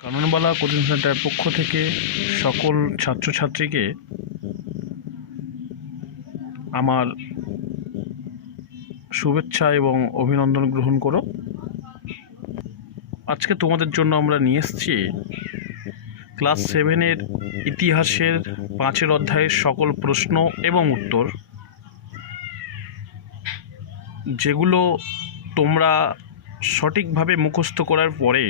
Kananbala coaching সেন্টারের পক্ষ থেকে সকল ছাত্রছাত্রীকে আমার শুভেচ্ছা এবং অভিনন্দন গ্রহণ করো। আজকে তোমাদের জন্য আমরা নিয়ে এসেছি ক্লাস 7-এর ইতিহাসের 5 অধ্যায়ের সকল প্রশ্ন এবং উত্তর, যেগুলো তোমরা সঠিকভাবে মুখস্থ করার পরে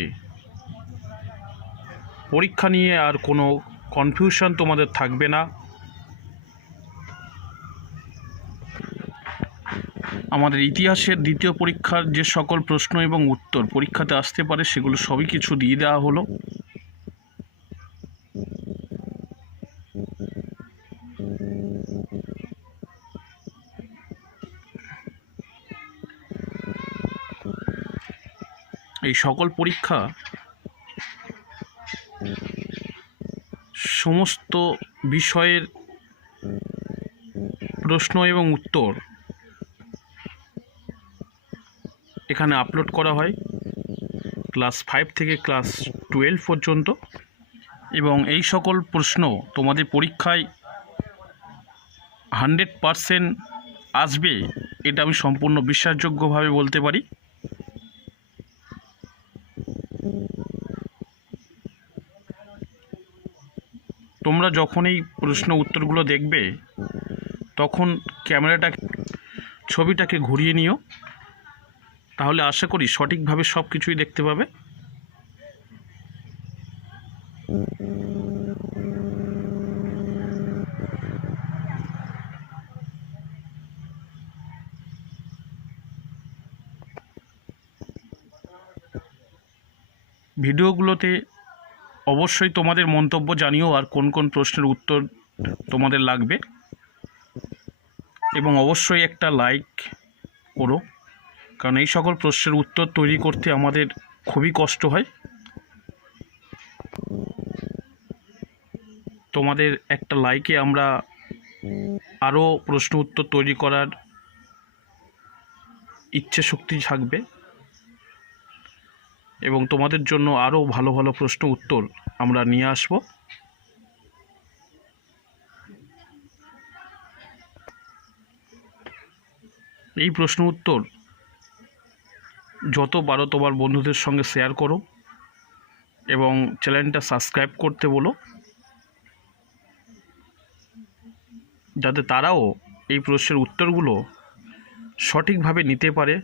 পরীক্ষা নিয়ে আর কোনো কনফিউশন তোমাদের থাকবে না। আমাদের ইতিহাসের দ্বিতীয় পরীক্ষার যে সকল প্রশ্ন এবং উত্তর পরীক্ষাতে আসতে পারে সেগুলো সবই কিছু দিয়ে দেওয়া হলো। এই সকল পরীক্ষা সমস্ত বিষয়ের প্রশ্ন এবং উত্তর এখানে আপলোড করা হয় ক্লাস 5 থেকে ক্লাস 12 পর্যন্ত, এবং এই সকল প্রশ্ন তোমাদের পরীক্ষায় 100% আসবে, এটা আমি সম্পূর্ণ বিশ্বাসযোগ্যভাবে বলতে পারি। তোমরা যখন এই প্রশ্ন উত্তরগুলো দেখবে তখন ছবিটাকে ঘুরিয়ে নিও, তাহলে আশা করি সঠিকভাবে সব কিছুই দেখতে পাবে। ভিডিওগুলোতে অবশ্যই তোমাদের মন্তব্য জানিও আর কোন কোন প্রশ্নের উত্তর তোমাদের লাগবে, এবং অবশ্যই একটা লাইক করো, কারণ এই সকল প্রশ্নের উত্তর তৈরি করতে আমাদের খুবই কষ্ট হয়। তোমাদের একটা লাইকে আমরা আরও প্রশ্ন উত্তর তৈরি করার ইচ্ছে শক্তি থাকবে, এবং তোমাদের জন্য আরও ভালো ভালো প্রশ্ন উত্তর আমরা নিয়ে আসব। এই প্রশ্ন উত্তর যত পারো তোমার বন্ধুদের সঙ্গে শেয়ার করো এবং চ্যানেলটা সাবস্ক্রাইব করতে বলো, যাতে তারাও এই প্রশ্নের উত্তরগুলো সঠিকভাবে নিতে পারে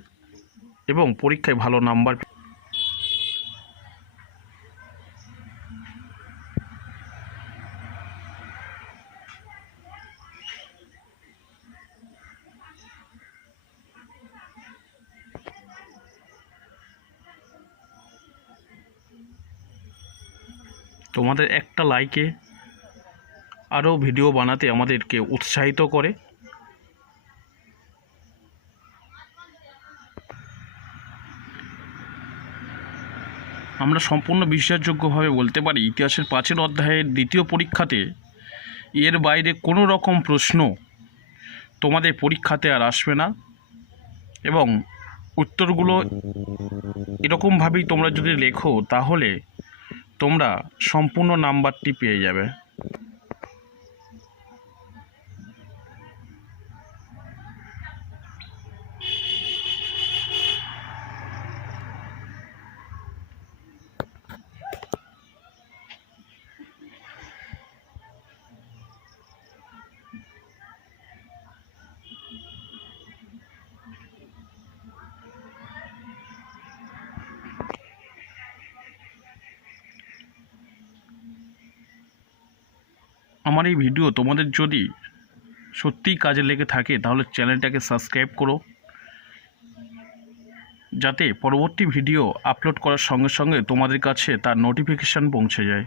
এবং পরীক্ষায় ভালো নাম্বার। তোমাদের একটা লাইকে আরও ভিডিও বানাতে আমাদেরকে উৎসাহিত করে। আমরা সম্পূর্ণ বিশ্বাসযোগ্যভাবে বলতে পারি ইতিহাসের 5 অধ্যায়ের দ্বিতীয় পরীক্ষাতে এর বাইরে কোনো রকম প্রশ্ন তোমাদের পরীক্ষাতে আর আসবে না, এবং উত্তরগুলো এরকমভাবেই তোমরা যদি লেখো তাহলে তোমরা সম্পূর্ণ নাম্বারটি পেয়ে যাবে। আমার এই ভিডিও তোমাদের যদি সত্যিই কাজে লেগে থাকে তাহলে চ্যানেলটাকে সাবস্ক্রাইব করো, যাতে পরবর্তী ভিডিও আপলোড করার সঙ্গে সঙ্গে তোমাদের কাছে তার নোটিফিকেশান পৌঁছে যায়।